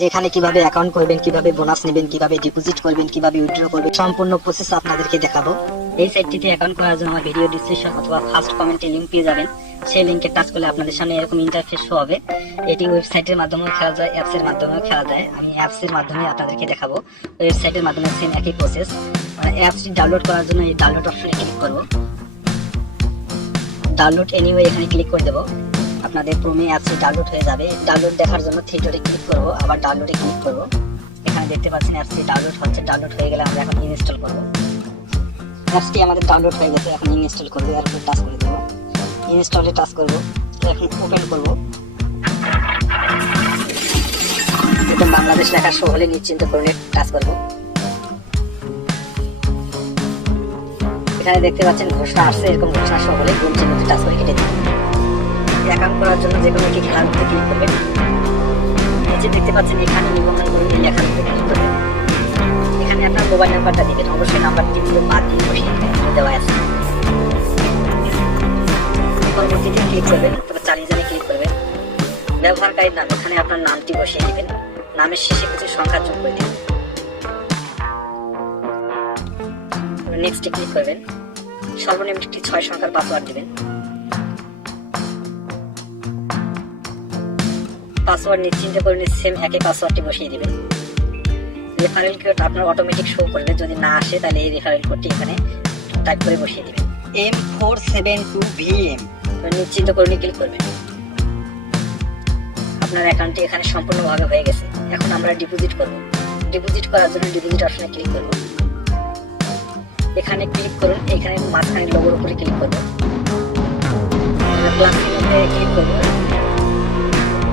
এখানে কিভাবে অ্যাকাউন্ট করবেন, কিভাবে বোনাস নেবেন, কিভাবে ডিপোজিট করবেন, কিভাবে উইথড্র করবেন, সম্পূর্ণ প্রসেস আপনাদেরকে দেখাবো। এই সাইটটিতে অ্যাকাউন্ট করার জন্য আমার ভিডিও ডিসক্রিপশন অথবা ফার্স্ট কমেন্টে লিংক পেয়ে যাবেন। সেই লিংকে টাচ করলে আপনাদের সামনে এরকম ইন্টারফেস শো হবে। এটি ওয়েবসাইটের মাধ্যমেও খেলা যায়, অ্যাপসের মাধ্যমেও খেলা যায়। আমি অ্যাপসের মাধ্যমে আপনাদেরকে দেখাবো। ওয়েবসাইটের মাধ্যমে সেম একই প্রসেস। অ্যাপসটি ডাউনলোড করার জন্য এই ডাউনলোড অপশনে ক্লিক করব। ডাউনলোড এনিওয়ে এখানে ক্লিক করে দেবো। আপনাদের ক্রোমে অ্যাপসটি ডাউনলোড হয়ে যাবে। ডাউনলোড দেখার জন্য থ্রি ডটে ক্লিক করব, আবার ডাউনলোডে ক্লিক করব। এখানে দেখতে পাচ্ছেন অ্যাপসটি ডাউনলোড হচ্ছে। ডাউনলোড হয়ে গেলে আমরা এখন ইনস্টল করব। অ্যাপসটি আমাদের ডাউনলোড হয়ে গেছে, এখন ইনস্টল করব। এর উপর টাচ করে দেবো, ইনস্টলে টাচ করব। এখন ওপেন করব। এখন বাংলাদেশ লেখা শো হলে নিশ্চিন্ত করে টাচ করব। এখানে দেখতে পাচ্ছেন ঘোষণা আসছে, এরকম ঘোষণা শো হলে গুণ চিহ্নতে টাচ করে কেটে দিন। অ্যাকাউন্ট করার জন্য যে কোনো একটি খেলার মধ্যে ক্লিক করবেন। নিচে দেখতে পাচ্ছেন এখানে নিবন্ধন করুন, এই লেখার মধ্যে ক্লিক করবেন। এখানে আপনার মোবাইল নাম্বারটা দিবেন, অবশ্যই নাম্বারটি পুরো বাদ দিয়ে বসিয়ে দেওয়া আছে। পরবর্তীতে ক্লিক করবেন, তারপর চালিয়ে যাবে ক্লিক করবেন। ব্যবহারকারীর নাম, এখানে আপনার নামটি বসিয়ে দিবেন। নামের শেষে কিছু সংখ্যা যোগ করে দিবেন। নেক্সটে ক্লিক করবেন। সর্বনিম্ন একটি 6 সংখ্যার পাসওয়ার্ড দিবেন। পাসওয়ার্ড নিশ্চিন্ত করে সেম একই পাসওয়ার্ডটি বসিয়ে দিবেন। রেফারেল কোড আপনার অটোমেটিক শো করবে, যদি না আসে তাহলে এই রেফারেল কোডটি এখানে টাইপ করে বসিয়ে দিবেন। M472VM নিশ্চিন্ত করে ক্লিক করবেন। আপনার অ্যাকাউন্টটি এখানে সম্পূর্ণভাবে হয়ে গেছে। এখন আমরা ডিপোজিট করব। ডিপোজিট করার জন্য ডিপোজিট অপশনে ক্লিক করব। এখানে ক্লিক করুন, এখানে মাঝখানে লোগোর উপরে ক্লিক করব। প্লাস চিহ্নতে ক্লিক করব।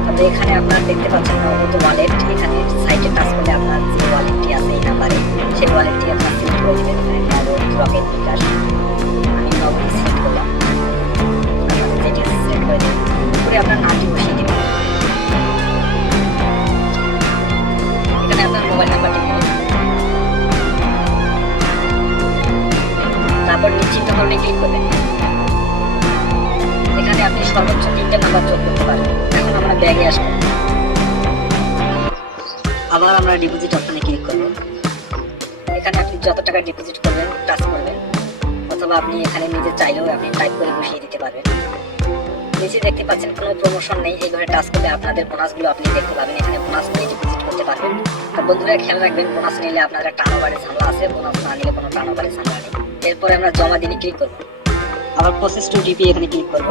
তারপরে এখানে আপনারা দেখতে পাচ্ছেন নগদ ওয়ালেট। এখানে সাইটে টাচ করলে আপনার যে ওয়ালেটটি আছে এই নাম্বারে, সেই ওয়ালেটটি আপনার সিলেক্ট করে দেবেন। এখানে নগদ, রকেট, বিকাশ, আমি নগদ সিলেক্ট করলাম। আপনাদের যেটি সিলেক্ট করে দেবেন, উপরে আপনার নামটি বসিয়ে দেবেন। এখানে আপনার মোবাইল নাম্বারটি দিবেন। তারপর নিশ্চিন্ত করলে ক্লিক করবেন। এখানে আপনি সর্বোচ্চ 3টা নাম্বার যোগ করতে পারবেন। এখন আমরা ব্যাগে আসবো। আবার আমরা ডিপোজিট অপশনে ক্লিক করব। এখানে আপনি যত টাকা ডিপোজিট করবেন টাচ করবেন, অথবা আপনি এখানে নিজে চাইলেও আপনি টাইপ করে বসিয়ে দিতে পারবেন। নিচে দেখতে পাচ্ছেন কোনো প্রমোশন নেই, এই ঘরে টাচ করলে আপনাদের বোনাসগুলো আপনি দেখতে পাবেন। এখানে বোনাস নিয়ে ডিপোজিট করতে পারবেন। তো বন্ধুরা খেয়াল রাখবেন, বোনাস নিলে আপনাদের টার্নওভারের ঝামেলা আছে, বোনাস না নিলে কোনো টার্নওভারের ঝামেলা নেই। এরপরে আমরা জমা দিনে ক্লিক করব। আবার প্রসেস টু ডিপি এখানে ক্লিক করব।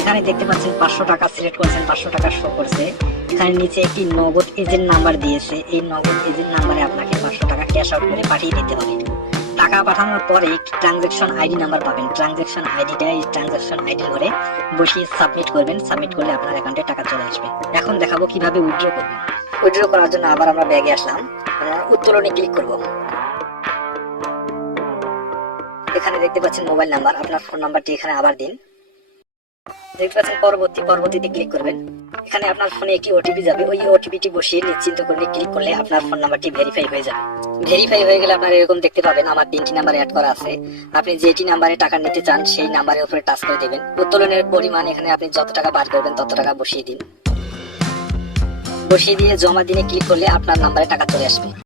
এখানে দেখতে পাচ্ছেন 500 টাকা সিলেক্ট করেছেন, 500 টাকা শো করছে। এখানে নিচে একটি নগদ এজেন্ট নাম্বার দিয়েছে, এই নগদ এজেন্ট নাম্বারে আপনাকে 500 টাকা ক্যাশ আউট করে পাঠিয়ে দিতে হবে। টাকা পাঠানোর পরে একটি ট্রানজ্যাকশন আইডি নাম্বার পাবেন। ট্রানজ্যাকশন আইডিটা এই ট্রানজ্যাকশন আইডির ঘরে বসিয়ে সাবমিট করবেন। সাবমিট করলে আপনার অ্যাকাউন্টে টাকা চলে আসবে। এখন দেখাবো কিভাবে উইথড্র করবেন। উইথড্র করার জন্য আবার আমরা ব্যাগে আসলাম, আমরা উত্তোলনে ক্লিক করব। এখানে দেখতে পাচ্ছেন মোবাইল নাম্বার, আপনার ফোন নাম্বারটি এখানে আবার দিন। দেখতে পাচ্ছেন পরবর্তীতে ক্লিক করবেন। এখানে আপনার ফোনে একটি ওটিপি যাবে, ওই ওটিপিটি বসিয়ে নিশ্চিন্ত করে ক্লিক করলে আপনার ফোন নাম্বারটি ভেরিফাই হয়ে যাবে। ভেরিফাই হয়ে গেলে আপনার এরকম দেখতে পাবেন আমার 3টি নাম্বার অ্যাড করা আছে। আপনি যেটি নাম্বারে টাকা নিতে চান সেই নাম্বারের উপরে টাচ করে দেবেন। উত্তোলনের পরিমাণ এখানে আপনি যত টাকা বার করবেন তত টাকা বসিয়ে দিন। বসিয়ে দিয়ে জমা দিনে ক্লিক করলে আপনার নাম্বারে টাকা চলে আসবে।